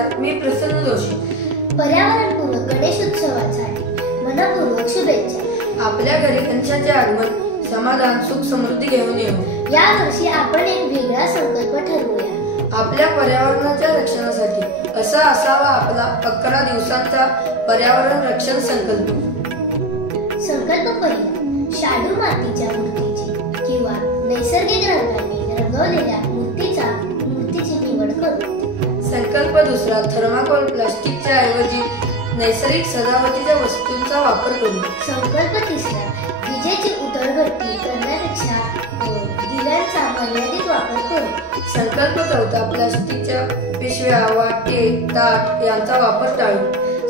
नमस्कार, मी प्रसन्न जोशी. पर्यावरणपूरक गणेशोत्सवासाठी मनपूर्वक शुभेच्छा. आपल्या घरी गणेशाचे आगमन, समाधान, सुख समृद्धी घेऊन येऊ. या वर्षी आपण एक वेगळा संकल्प ठरवूया. आपल्या पर्यावरणाच्या रक्षणासाठी असा असावा आपला 11 दिवसांचा पर्यावरण रक्षण संकल्प. संकल्प पहिला, शाडू मातीच्या मूर्तीची किंवा नैसर्गिक रंगाने रंगवलेल्या मूर्तीची निवड करू. संकल्प दुसरा, थर्माकोल प्लास्टिकच्या ऐवजी नैसर्गिक सजावटीच्या वस्तूंचा वापर करू. संकल्प तिसरा, विजेची उधळभट्टी करण्यापेक्षा दिव्यांचा मर्यादित वापर करू. संकल्प चौथा, प्लास्टिकच्या पिशव्या, वाटे, ताट यांचा वापर टाळू.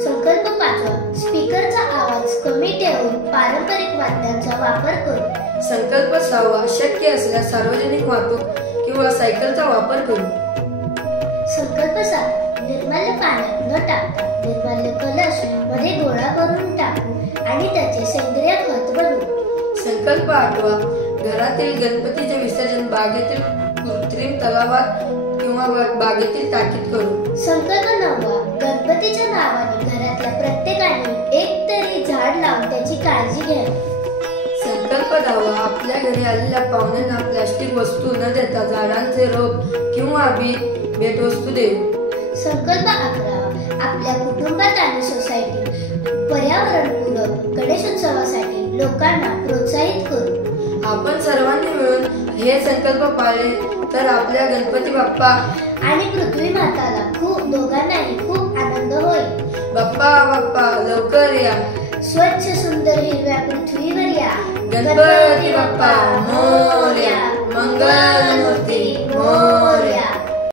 संकल्प पाचवा, स्पीकरचा आवाज कमी ठेवून पारंपरिक वाद्यांचा वापर करू. संकल्प सहावा, शक्य असल्यास सार्वजनिक वाहतूक किंवा सायकलचा वापर करू. संकल्प 7, निर्माल्य पाण्यात न टाकता निर्माल्य कलश मध्ये गोळा करून टाकू आणि त्याचे सेंद्रिय खत बनवू. संकल्प 8वा, घरातील गणपतीचे विसर्जन बागेतील कृत्रिम तलावात किंवा बागेतील टाकीत करू. संकल्प 9वा, गणपतीच्या नावाने घरातल्या प्रत्येकाने एक तरी झाड लावून त्याची काळजी घ्यावी. संकल्प 10वा, आपल्या घरी आलेल्या पाहुण्यांना प्लास्टिक वस्तू न देता झाडांचे रोप किंवा बी भेटवस्तू देऊ. संकल्प 11वा, आपल्या कुटुंबात आणि सोसायटीत पर्यावरणपूरक गणेशोत्सवासाठी लोकांना प्रोत्साहित करू. आपण सर्वांनी मिळून हे संकल्प पाळले तर आपल्या गणपती बाप्पा आणि पृथ्वी माताला दोघांनाही खूप आनंद होईल. बाप्पा बाप्पा लवकर या, स्वच्छ सुंदर हिरव्या पृथ्वीवर या, गणपती बाप्पा मोरया, मंगल मूर्ती.